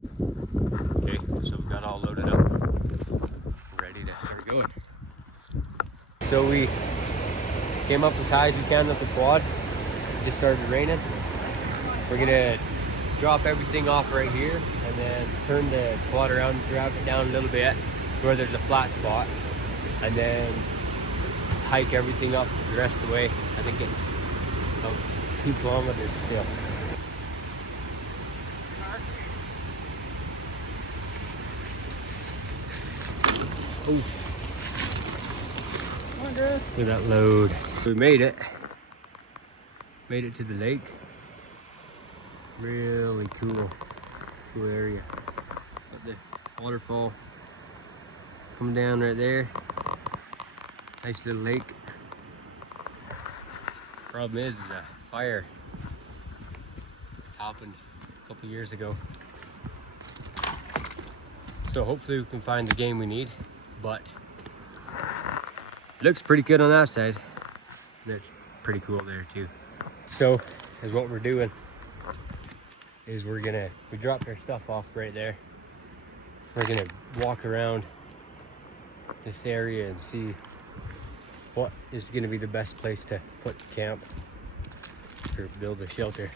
Okay, so we got all loaded up, ready to start going. So we came up as high as we can with the quad. It just started raining. We're gonna drop everything off right here and then turn the quad around, drop it down a little bit where there's a flat spot, and then hike everything up the rest of the way. I think it's about 2 kilometers still. Ooh. Look at that load. We made it. Made it to the lake. Really cool area. Got the waterfall coming down right there. Nice little lake. Problem is a fire happened a couple years ago. So hopefully we can find the game we need, but it looks pretty good on that side. And it's pretty cool there too. So is what we're doing is we dropped our stuff off right there. We're gonna walk around this area and see what is gonna be the best place to put camp or build a shelter.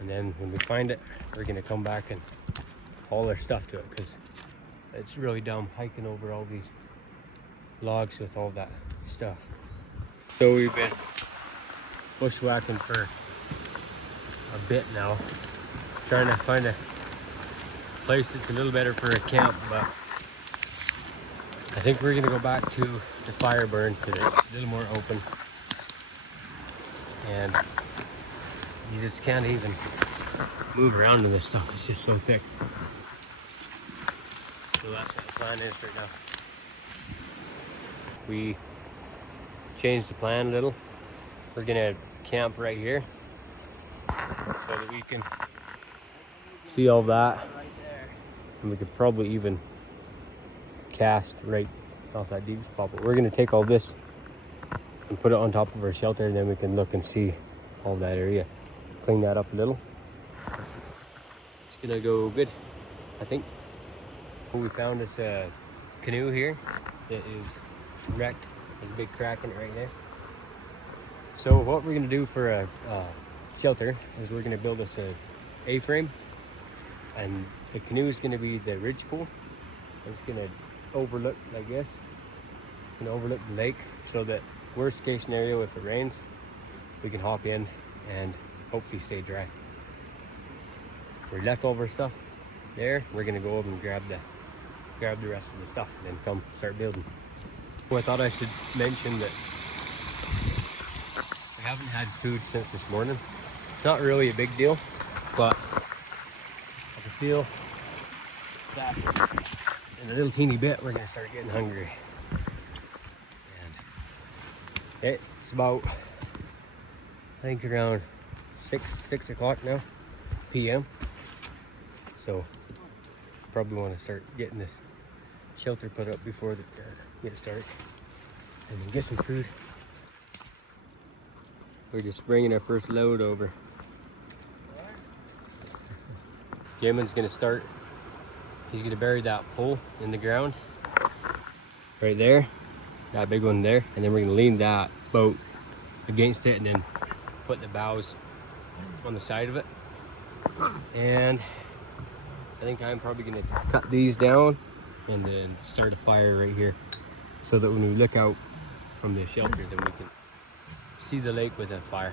And then when we find it, we're gonna come back and haul our stuff to it, because it's really dumb hiking over all these logs with all that stuff. So we've been bushwhacking for a bit now, trying to find a place that's a little better for a camp, but I think we're gonna go back to the fire burn because it's a little more open and you just can't even move around in this stuff. It's just so thick. So that's what the plan is right now. We changed the plan a little. We're gonna camp right here so that we can see all that, and we could probably even cast right off that deep spot. But we're gonna take all this and put it on top of our shelter, and then we can look and see all that area, clean that up a little. It's gonna go good, I think. We found this canoe here that is wrecked. There's a big crack in it right there. So what we're gonna do for a shelter is we're gonna build us a A-frame, and the canoe is gonna be the ridge pool. It's gonna overlook, I guess, it's gonna overlook the lake, so that worst case scenario, if it rains, we can hop in and hopefully stay dry. We left all of our stuff there. We're gonna go over and grab the rest of the stuff and then come start building. Well, I thought I should mention that we haven't had food since this morning. It's not really a big deal, but I can feel that in a little teeny bit we're gonna start getting hungry. And it's about, I think, around 6 o'clock now, p.m. So probably want to start getting this shelter put up before the get started, and then get some food. We're just bringing our first load over. Jamin's gonna start. He's gonna bury that pole in the ground right there, that big one there, and then we're gonna lean that boat against it and then put the bows on the side of it. And I think I'm probably gonna cut these down and then start a fire right here, so that when we look out from the shelter, then we can see the lake with a fire.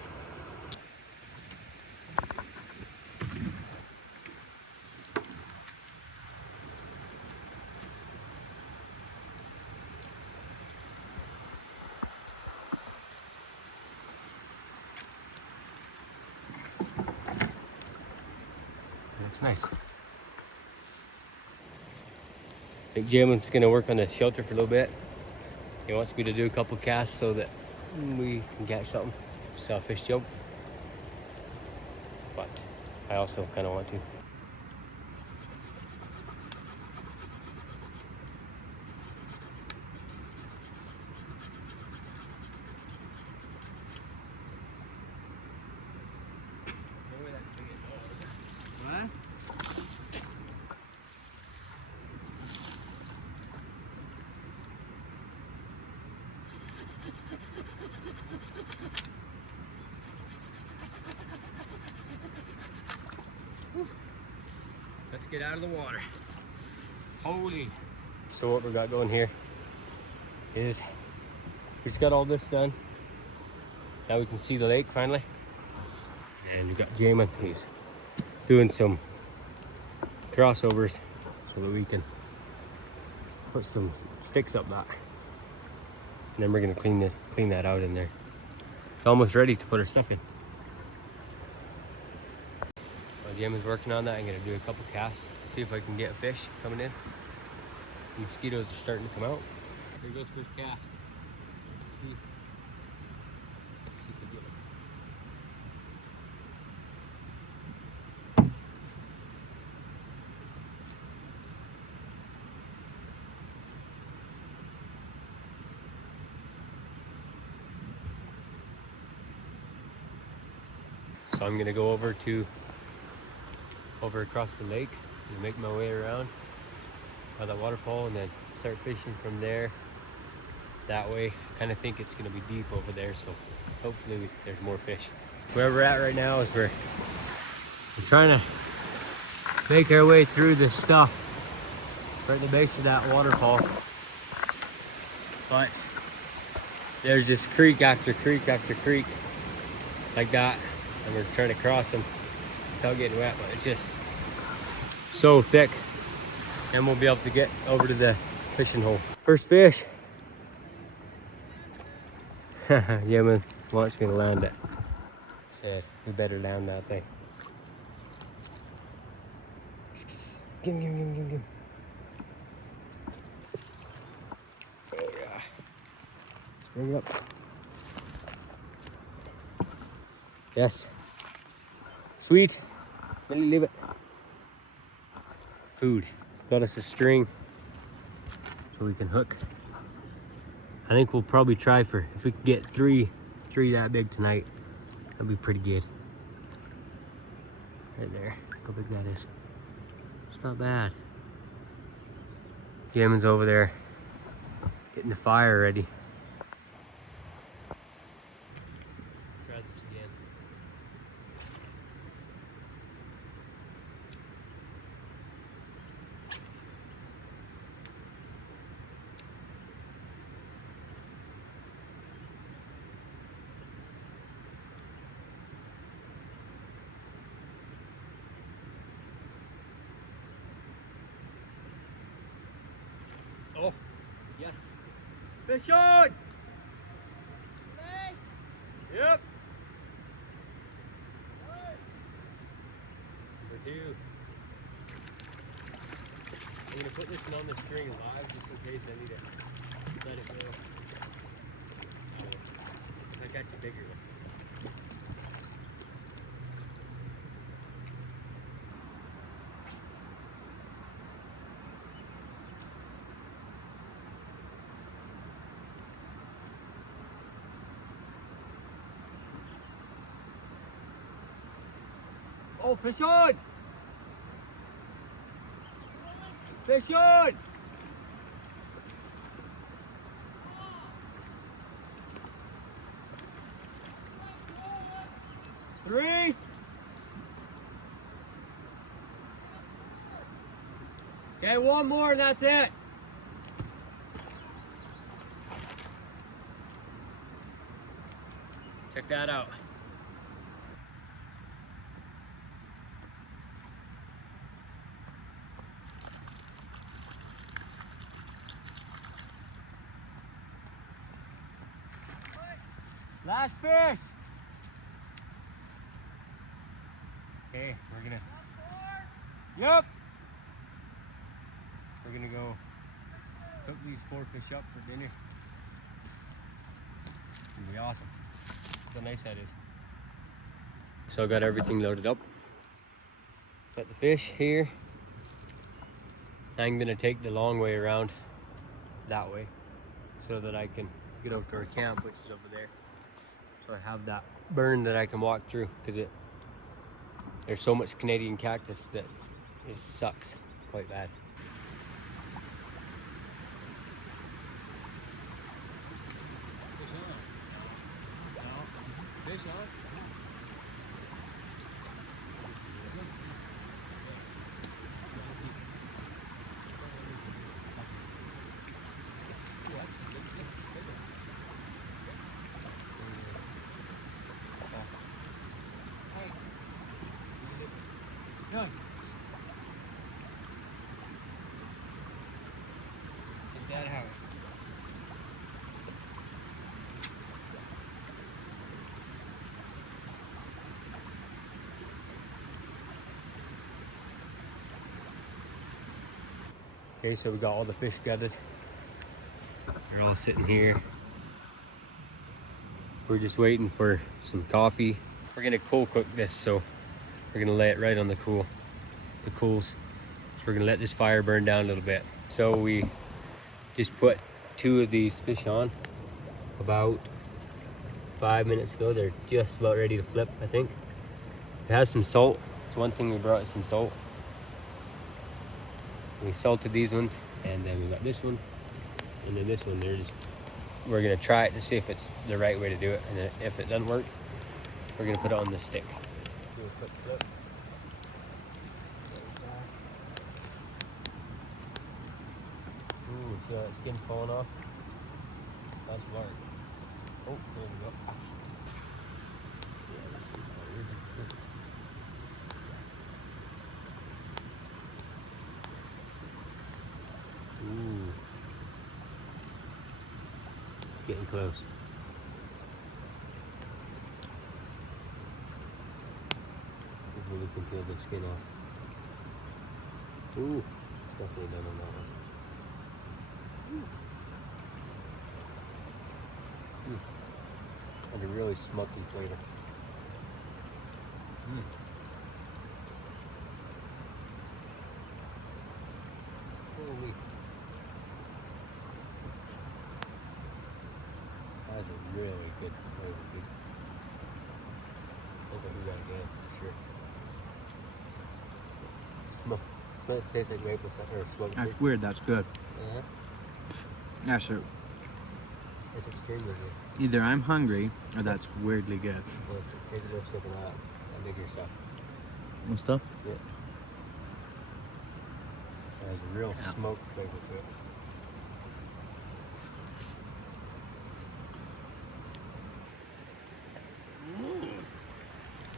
Looks nice. I think Jamin's gonna work on the shelter for a little bit. He wants me to do a couple casts so that we can catch something. Selfish joke, but I also kind of want to. get out of the water. Holy. So what we got going here is we just got all this done. Now we can see the lake finally. And we got Jamin, he's doing some crossovers so that we can put some sticks up that. And then we're gonna clean that out in there. It's almost ready to put our stuff in. While Jamin's working on that, I'm gonna do a couple casts to see if I can get a fish coming in. The mosquitoes are starting to come out. Here goes first cast. See if I get it. So I'm gonna go over across the lake and make my way around by that waterfall and then start fishing from there. That way, I kind of think it's gonna be deep over there, so hopefully there's more fish. Where we're at right now is we're trying to make our way through this stuff right at the base of that waterfall. But there's just creek after creek after creek like that, and we're trying to cross them without getting wet, but it's just so thick, and we'll be able to get over to the fishing hole. First fish. Yeah, man, wants me to land it. Said we better land that thing. Give him. Oh yeah. Bring it up. Yes. Sweet. Let me leave it. Food. Got us a string so we can hook. I think we'll probably try for, if we can get three that big tonight, that'd be pretty good. Right there. Look how big that is. It's not bad. Jamin's over there getting the fire ready. Try this again. Oh, yes. Fish on! Yep. Number 2. I'm gonna put this one on the string live just in case I need to let it go. If I catch a bigger one. Oh, fish on! Fish on! Three! Okay, one more and that's it. Check that out. Last fish. Okay, we're gonna. Yep. We're gonna go cook these 4 fish up for dinner. It's gonna be awesome. Look how nice that is. So I got everything loaded up. Got the fish here. I'm gonna take the long way around that way so that I can get over to our camp, which is over there. So I have that burn that I can walk through, because there's so much Canadian cactus that it sucks quite bad. Fish on. Good. Take that out. Okay, so we got all the fish gathered. They're all sitting here. We're just waiting for some coffee. We're gonna cool cook this, so we're gonna lay it right on the coals. So we're gonna let this fire burn down a little bit. So we just put 2 of these fish on about 5 minutes ago. They're just about ready to flip, I think. It has some salt. So one thing we brought is some salt. We salted these ones, and then we got this one, and then this one. We're gonna try it to see if it's the right way to do it, and then if it doesn't work, we're gonna put it on the stick. Do a quick flip. Ooh, see how that skin's falling off? That's large. Oh, there we go. Yeah, this is weird. Ooh. Getting close. Hopefully we can peel the skin off. Ooh, it's definitely done on that one. And a really smoky flavor. Holy. That is a really good flavor, dude. I think I'll do that again, for sure. Smells tastes like maple or smoked. That's weird, that's good. Yeah. Yeah, sure. It's extremely good. Either I'm hungry or that's weirdly good. Well, take a little sip of that bigger stuff. What stuff? Yeah. There's a real smoke flavor to it.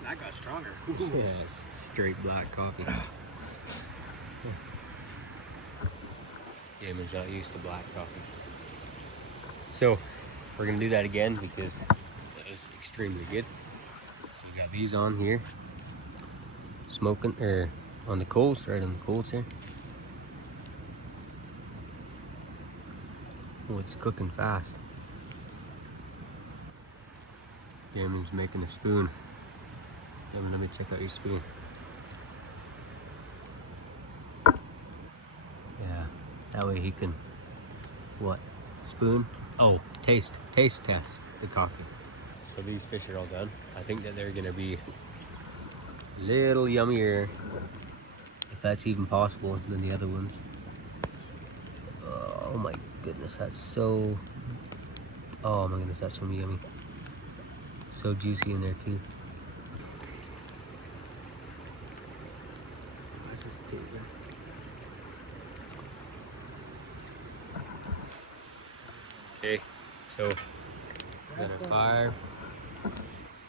That got stronger. Yeah, it's straight black coffee. Damon's not used to black coffee. So, we're gonna do that again because that was extremely good. So we got these on here. Smoking, or on the coals, right on the coals here. Oh, it's cooking fast. Damon's making a spoon. Damon, let me check out your spoon. Yeah, that way he can, what, spoon? Oh, taste test the coffee. So these fish are all done. I think that they're gonna be a little yummier, if that's even possible, than the other ones. Oh my goodness, that's so, oh my goodness, that's so yummy. So juicy in there too. Okay, so got a fire,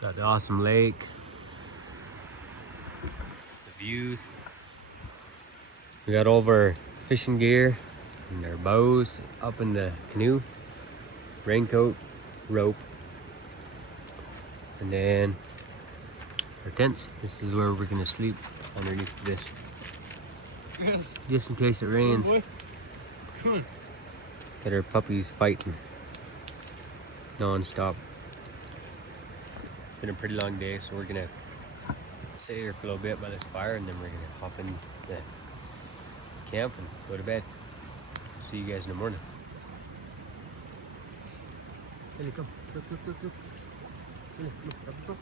got the awesome lake, the views. We got all of our fishing gear and our bows up in the canoe, raincoat, rope, and then our tents. This is where we're gonna sleep, underneath this. Yes. Just in case it rains. Boy. Come on. Get our puppies fighting non-stop. It's been a pretty long day, so we're gonna sit here for a little bit by this fire, and then we're gonna hop in the camp and go to bed. See you guys in the morning. Ellie, come. Look. Ellie, come.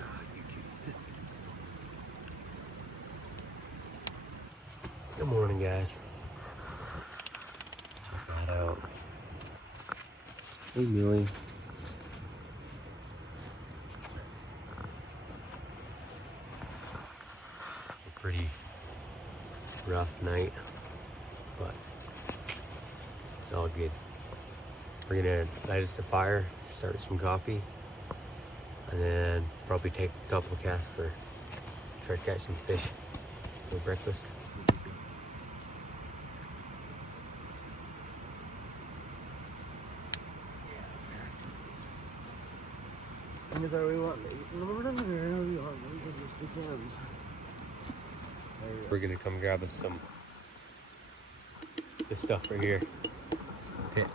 Ah, you cute. Sit. Good morning, guys. Check that out. Hey, Millie. A pretty rough night, but it's all good. We're gonna light us a fire, start some coffee, and then probably take a couple of casts for try to catch some fish for breakfast. We're gonna come grab us some this stuff right here. Pitch.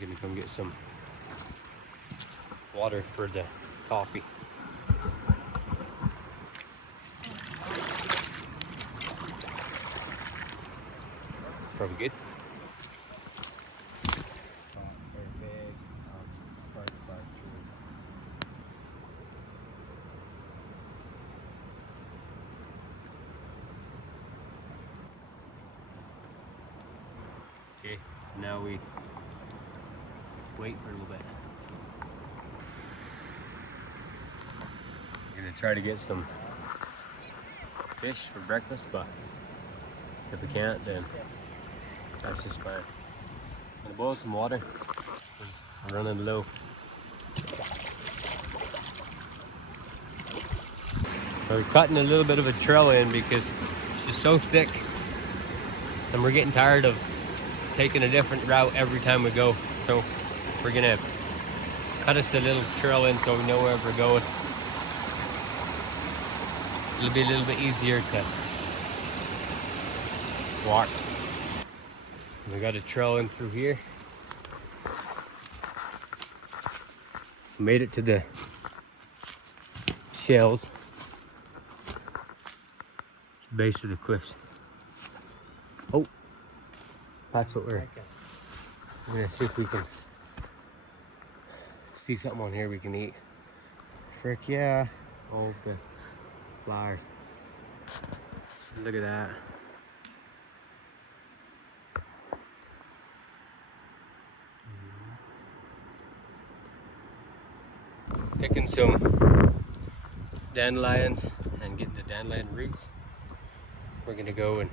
We're gonna come get some water for the coffee. Probably good. Okay, now we wait for a little bit. We're gonna try to get some fish for breakfast, but if we can't, then that's just fine. I'm gonna boil some water. I'm running low. We're cutting a little bit of a trail in because it's just so thick, and we're getting tired of taking a different route every time we go. So we're gonna cut us a little trail in so we know where we're going. It'll be a little bit easier to walk. We got a trail in through here. Made it to the shells. Base of the cliffs. Oh, that's what we're gonna see if we can see something on here we can eat. Frick yeah. All of the flowers. Look at that. Picking some dandelions and getting the dandelion roots. We're gonna go and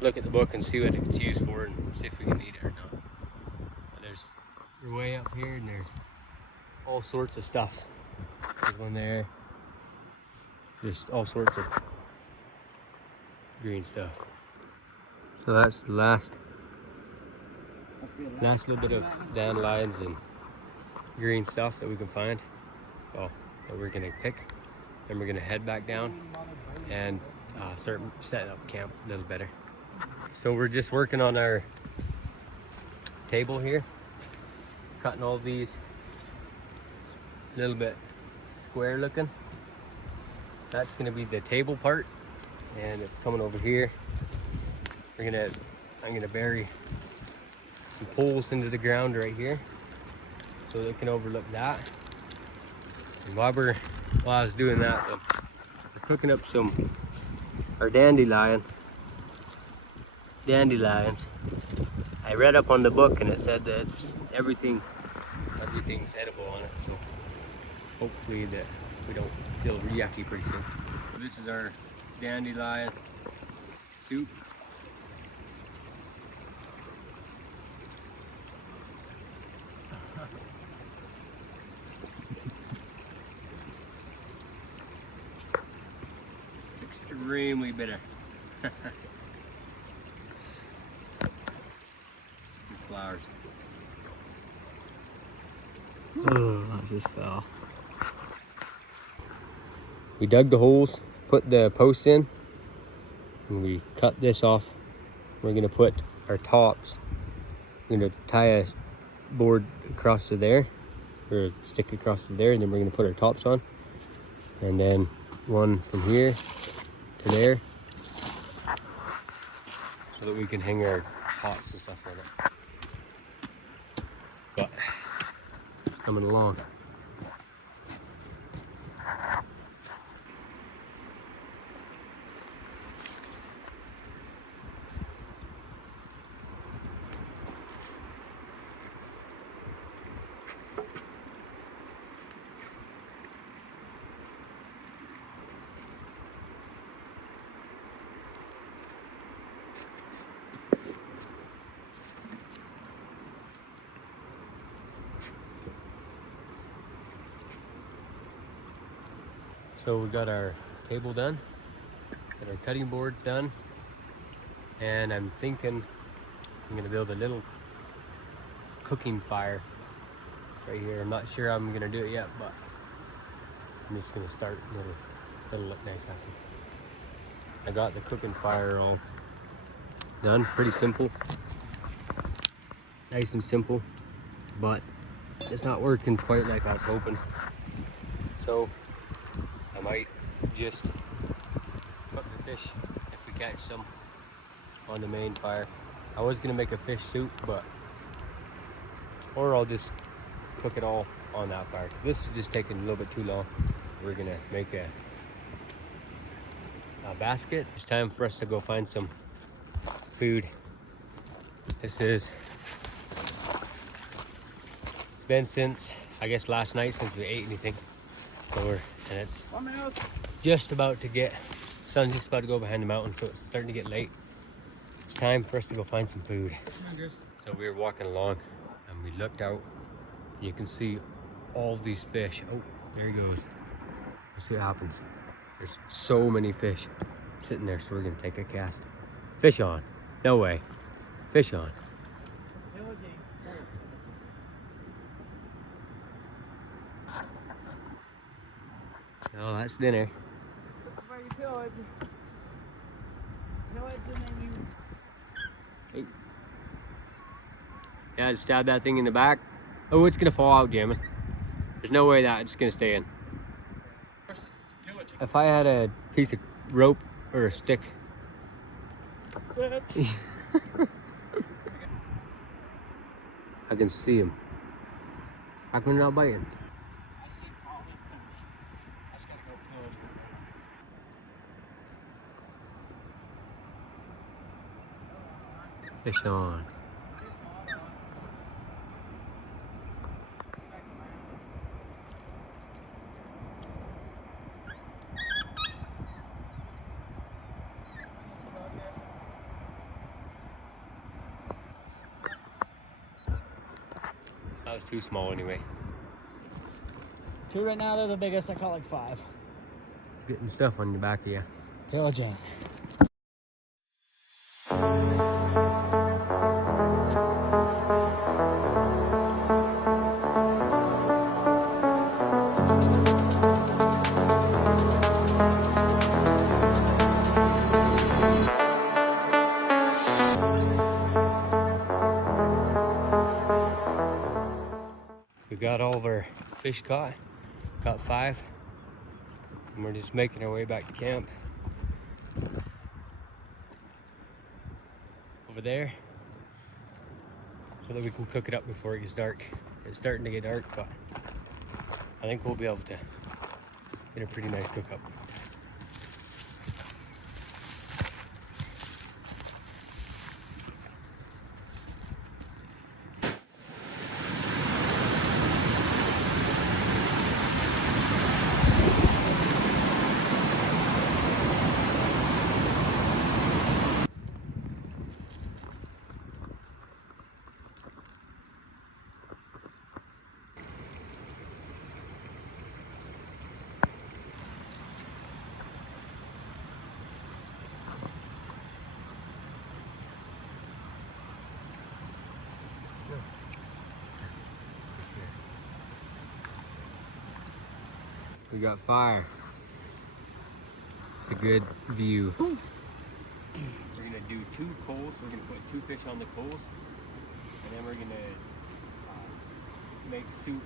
look at the book and see what it's used for and see if we can eat it or not. But we're way up here and there's all sorts of stuff. There's one there. Just all sorts of green stuff. So that's the last little bit of dandelions and green stuff that we can find. Well, that we're gonna pick. Then we're gonna head back down and start setting up camp a little better. So we're just working on our table here, cutting all these a little bit square looking. That's gonna be the table part, and it's coming over here. I'm gonna bury some poles into the ground right here so they can overlook that. And while I was doing that, we're cooking up our dandelions. I read up on the book and it said that everything's edible on it, so hopefully that we don't feel yucky pretty soon. So this is our dandelion soup. Extremely bitter. Flowers. Oh, that just fell. We dug the holes, put the posts in, and we cut this off. We're gonna put our tops. We're gonna tie a board across to there, or stick across to there, and then we're gonna put our tops on. And then one from here to there, so that we can hang our pots and stuff on it. But it's coming along. So we got our table done, got our cutting board done, and I'm thinking I'm gonna build a little cooking fire right here. I'm not sure how I'm gonna do it yet, but I'm just gonna start. It'll look nice after. I got the cooking fire all done, pretty simple, nice and simple, but it's not working quite like I was hoping. So I might just cook the fish if we catch some on the main fire. I was gonna make a fish soup, or I'll just cook it all on that fire. This is just taking a little bit too long. We're gonna make a basket. It's time for us to go find some food. It's been since, I guess, last night since we ate anything. So and it's just about to get, sun's just about to go behind the mountain, so it's starting to get late. It's time for us to go find some food. So we were walking along and we looked out. You can see all these fish. Oh, there he goes. Let's see what happens. There's so many fish sitting there, so we're gonna take a cast. Fish on. No way. Fish on. Oh, that's dinner. This is where you pillage. Pillage and then you... Hey. Yeah, just stab that thing in the back. Oh, it's gonna fall out, Jamie. There's no way that it's gonna stay in. If I had a piece of rope or a stick. I can see him. How come they're not biting? I see all the fish. I just gotta go pillage with them. Fish on. That was too small anyway. 2 right now, they're the biggest. I caught like 5. Getting stuff on the back of you. Pillaging. We got all of our fish caught. Caught 5. And we're just making our way back to camp. Over there. So that we can cook it up before it gets dark. It's starting to get dark, but I think we'll be able to get a pretty nice cook up. We got fire. It's a good view. We're gonna do 2 coals. We're gonna put 2 fish on the coals, and then we're gonna make soup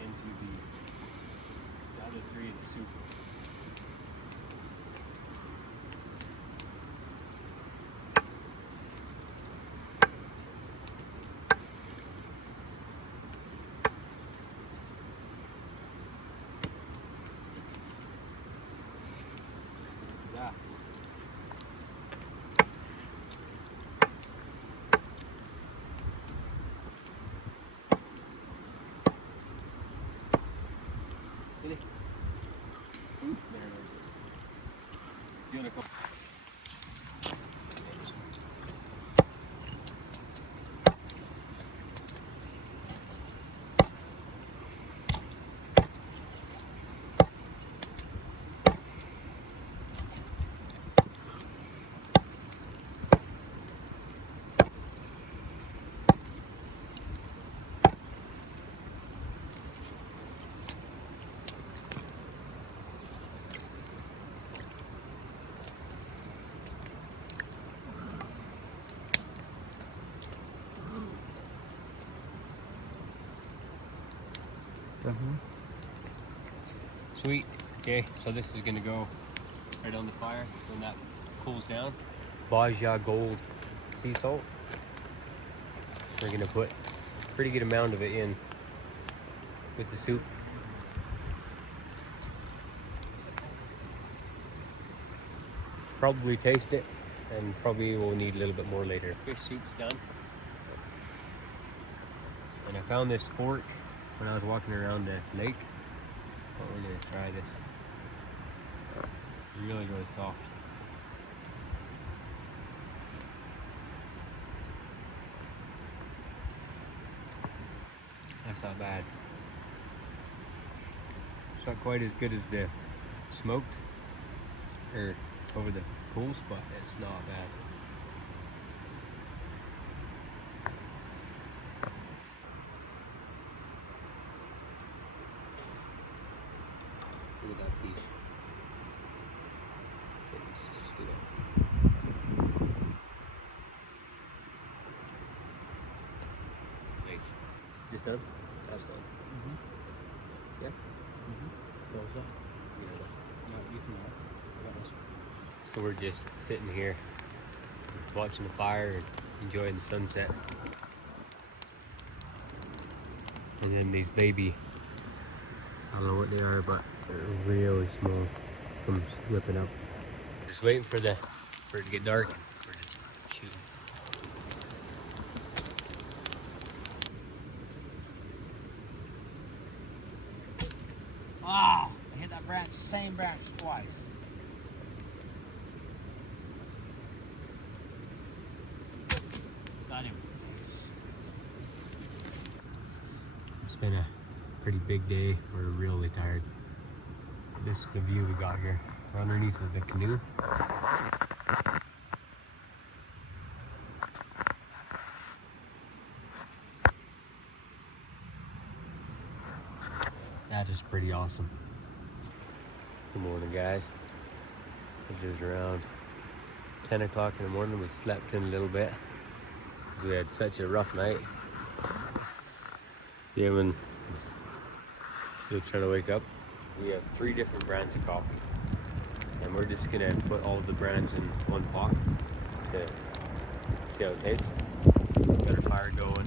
into the other 3 of the soup. Yeah. Sweet. Okay, so this is gonna go right on the fire when that cools down. Baja Gold sea salt. We're gonna put a pretty good amount of it in with the soup. Probably taste it, and probably we'll need a little bit more later. Fish soup's done. And I found this fork when I was walking around the lake. But we're gonna try this. Really, really soft. That's not bad. It's not quite as good as the smoked or over the coals, but it's not bad. Look at that piece. Scoot up. Nice. This done? That's done. Yeah? So we're just sitting here watching the fire and enjoying the sunset. And then these baby, I don't know what they are, but they're really small, comes whipping up. Just waiting for it to get dark. We're just shooting. Oh, I hit that branch, same branch twice. Got him. It's been a pretty big day. We're really tired. This is the view we got here. We're underneath of the canoe. That is pretty awesome. Good morning, guys. It is around 10 o'clock in the morning. We slept in a little bit because we had such a rough night. Damon still trying to wake up. We have 3 different brands of coffee, and we're just gonna put all of the brands in one pot to see how it tastes. Got our fire going.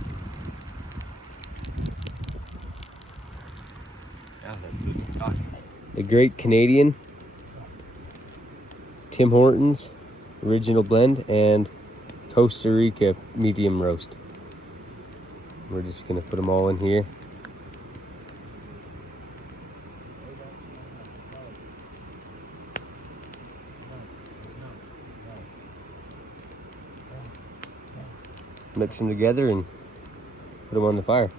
Now let's do some coffee. The Great Canadian, Tim Hortons Original Blend, and Costa Rica Medium Roast. We're just gonna put them all in here. Mix them together and put them on the fire.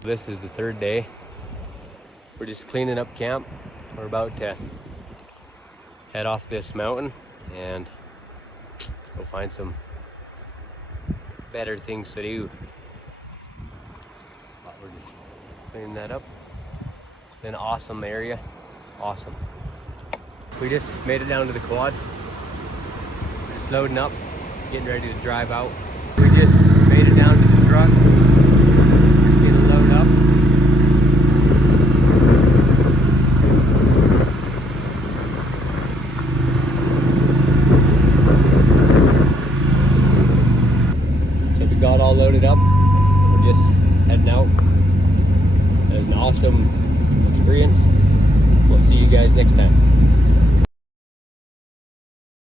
This is the 3rd day. We're just cleaning up camp. We're about to head off this mountain and go find some better things to do. But we're just cleaning that up. It's been an awesome area. Awesome. We just made it down to the quad. Just loading up, getting ready to drive out. We just made it down to the truck. Just gonna load up. So we got all loaded up. We're just heading out. It was an awesome experience. We'll see you guys next time.